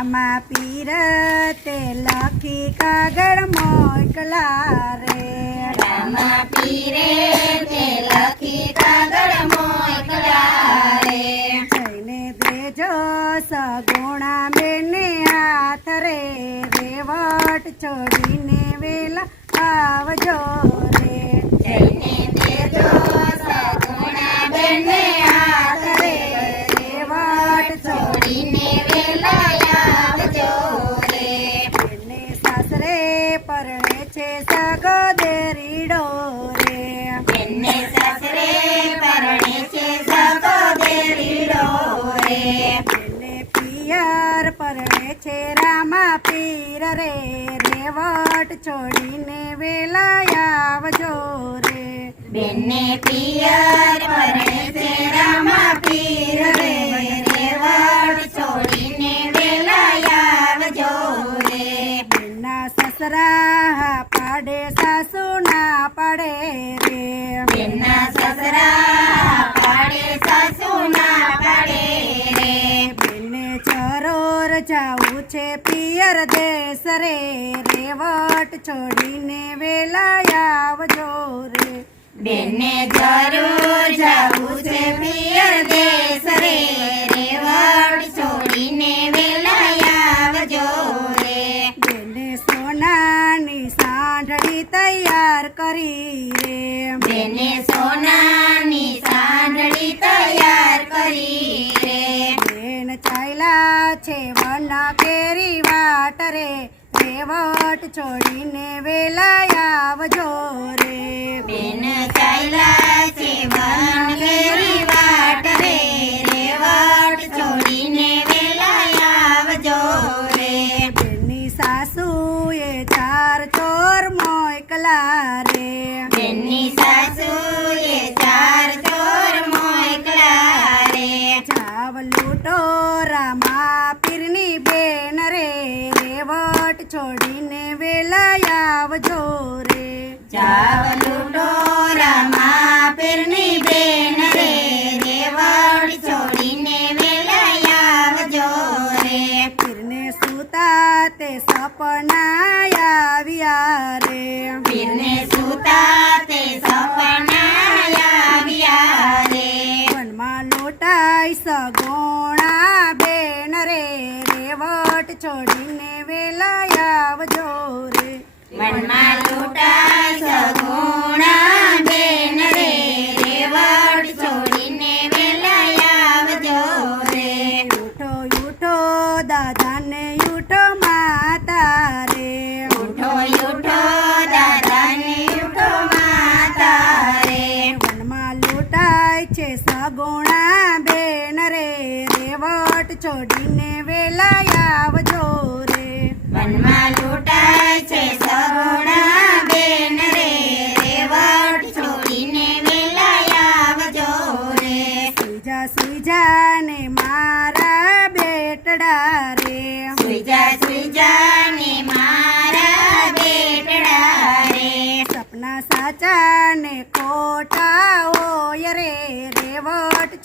રામા પીર તે લખી કાગળ મોકલા રે રામા પીરે તે લખી કાગળ મોકલા રે જઈને દેજો સગુણા બેને હાથ રે. રેવટ છોડીને વેલા આવજો રે. જઈને દેજો સગુણા બેને હાથ રે. રેવટ છોડીને રે રેવટ છોડીને વેલા આવજો રે. બેને પિયર પિયર દેશ રે રેવટ છોડીને વેલા આવજો રે. બેને જરૂર જાવું છે પિયર દેશ રે રેવટ છોડીને વેલા આવજો રે. બેને સોનાની સાંઢળી તૈયાર કરી રે. બેને સોનાની રે રેવટ છોડીને વેલા આવજો રે. બેન ચાલ્યા છે વનગેરી વાટ રે રેવડ છોડીને વેલા આવજો રે. સાસુએ ચાર ચોર મોકલા વેલા આવજો રે. જાવ લૂટો રામા પીરની બેન રે. રેવડ છોડીને વેલા આવજો રે. પીરને સુતા તે સપના આવ્યા રે. છોડીને વેલા આવજો રે. મનમાં લૂંટાય સગુણા બેન રે રેવડ છોડીને વેલા આવજો રે. ઉઠો ઉઠો દાદાને રેવટ છોડીને વેલા આવજો રે. વનમાં લૂંટાય છે સગુણા બેન રે રેવડ છોડીને વેલા આવજો રે. સુજા સુજા ને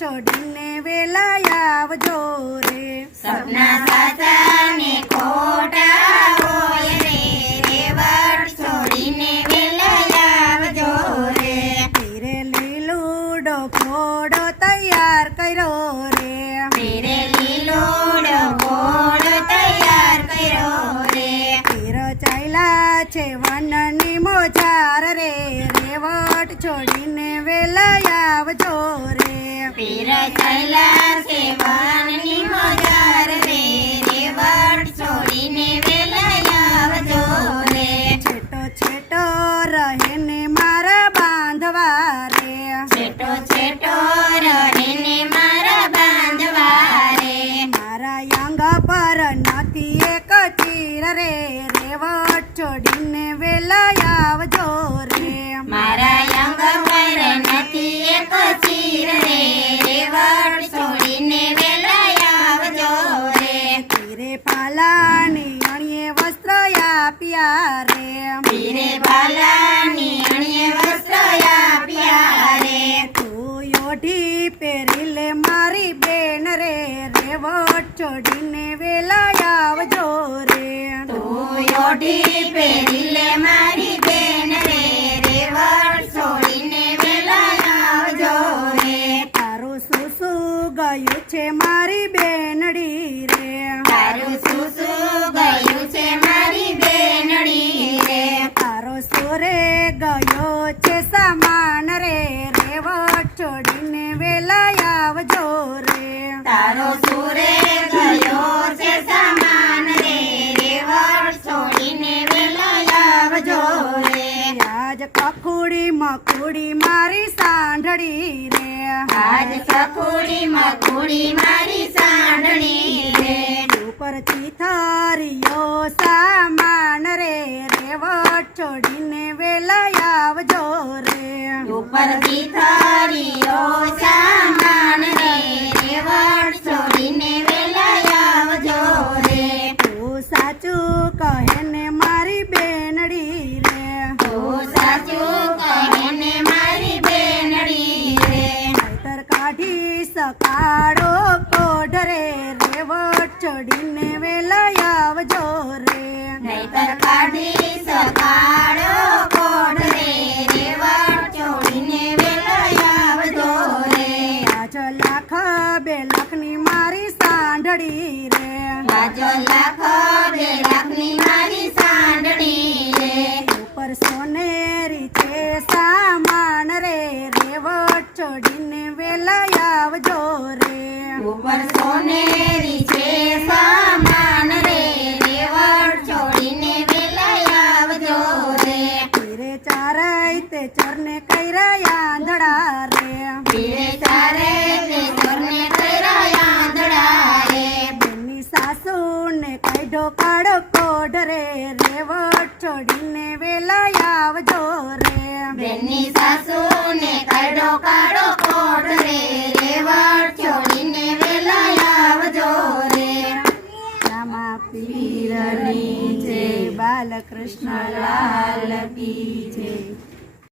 છોડીને વેલા આવજો રે. સપના સાચા ને ખોટા હોય રે રેવડ છોડીને વેલા આવજો રે. તેરે લીલુડો ઘોડો તૈયાર કર્યો રે. તેરે લીલોડો ઘોડો તૈયાર કર્યો રે. તેરો ચાલ્યા છે વનની મોજાર રે રેવટ છોડીને વેલા આવજો રે. મજાર રે છોડીને રે. છેટો છેટો રહે મારા બાંધવા રે છેટો છેટો રહે મારા બાંધવા રે મારા અંગ પર નથી એક ચીર રે. રેવટ છોડીને વેલા વાલા યોઢી પહેરી મારી બેન રે રેવટ વેલા આવજો રે. તું યોઢી કખુડી મકુડી મારી સાંઢળી રે આજ સખુડી મકુડી મારી સાંઢળી રે ઉપરથી થારીઓ સામાન રે રેવટ છોડીને વેલા આવજો રે. ઉપરથી થારીઓ સામાન બે લાખની મારી સાંઢળી રે. બાજો લાખ બે લાખની મારી સાંડણી રે. ઉપર સોનેરી છે સામાન રે. રેવટ છોડીને વેલા આવજો રે. ઉપર સોનેરી છે રે રેવટ છોડીને વેલા આવજો રે. બેનની સાસુને કાઢો કાઢો કોટ રે રેવડ છોડીને વેલા આવજો રે. રામા પીરની જય બાલકૃષ્ણ લાલ પી